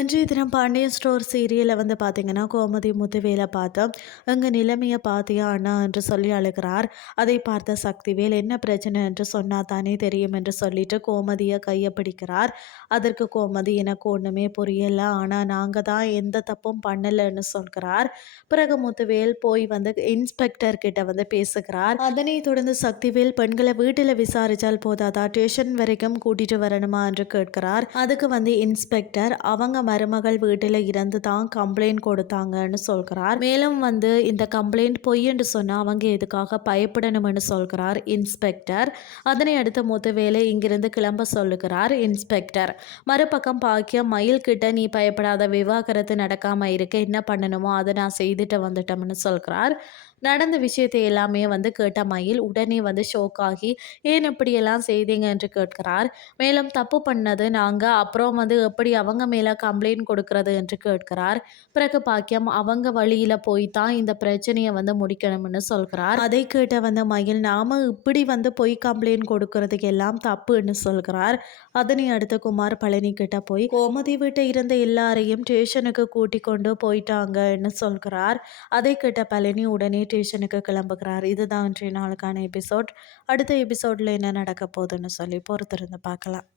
இன்றைய தினம் பாண்டியன் ஸ்டோர் சீரியலில் வந்து பார்த்தீங்கன்னா கோமதி முத்துவேலை பார்த்தோம் எங்கள் நிலைமையை பார்த்தியா அண்ணா? என்று சொல்லி அழுகிறார். அதை பார்த்த சக்திவேல் என்ன பிரச்சனை? என்று சொன்னால் தானே தெரியும் என்று சொல்லிட்டு கோமதியை கையை பிடிக்கிறார். அதற்கு கோமதி எனக்கு ஒன்றுமே புரியலை ஆனால் நாங்கள் தான் எந்த தப்பும் பண்ணலைன்னு சொல்கிறார். பிறகு முத்துவேல் போய் வந்து இன்ஸ்பெக்டர் கிட்ட வந்து பேசுகிறார். அதனை தொடர்ந்து சக்திவேல் பெண்களை வீட்டில் விசாரித்தால் போதாதா? ஸ்டேஷன் வரைக்கும் கூட்டிகிட்டு வரணுமா? என்று கேட்கிறார். அதுக்கு வந்து இன்ஸ்பெக்டர் அவங்க மருமகள் வீட்டில் இருந்து தான் கம்ப்ளைண்ட் கொடுத்தாங்கன்னு சொல்கிறார். மேலும் வந்து இந்த கம்ப்ளைண்ட் பொய் என்று சொன்னால் அவங்க எதுக்காக பயப்படணும்னு சொல்கிறார் இன்ஸ்பெக்டர் அதனை அடுத்து மொத்த இங்கிருந்து கிளம்ப சொல்லுகிறார் இன்ஸ்பெக்டர் மறுபக்கம் பாக்கியம் மயில் கிட்ட நீ பயப்படாத விவாகரத்து நடக்காமல் இருக்க என்ன பண்ணணுமோ அதை நான் செய்துட்டு வந்துட்டோம்னு சொல்கிறார். நடந்த விஷயத்தை எல்லாமே வந்து கேட்ட மயில் உடனே வந்து ஷோக் ஆகி ஏன் இப்படியெல்லாம் செய்தீங்க? என்று கேட்கிறார். மேலும் தப்பு பண்ணது நாங்கள் அப்புறம் வந்து எப்படி அவங்க மேலே கம்ப்ளைண்ட் கொடுக்கறது? என்று கேட்கிறார். பிறகு பாக்கியம் அவங்க வழியில் போய் தான் இந்த பிரச்சனையை வந்து முடிக்கணும்னு சொல்கிறார். அதை கேட்ட வந்து மயில் நாம இப்படி வந்து பொய் கம்ப்ளைண்ட் கொடுக்கறதுக்கு எல்லாம் தப்புன்னு சொல்கிறார். அதனை அடுத்து குமார் பழனி கிட்ட போய் கோமதி வீட்டை இருந்த எல்லாரையும் ஸ்டேஷனுக்கு கூட்டி கொண்டு போயிட்டாங்கன்னு சொல்கிறார். அதை கேட்ட பழனி உடனே ஸ்டேஷனுக்கு கிளம்புகிறார். இதுதான் இன்றைய நாளுக்கான எபிசோட் அடுத்த எபிசோடில் என்ன நடக்க போகுதுன்னு சொல்லி பொறுத்திருந்து பார்க்கலாம்.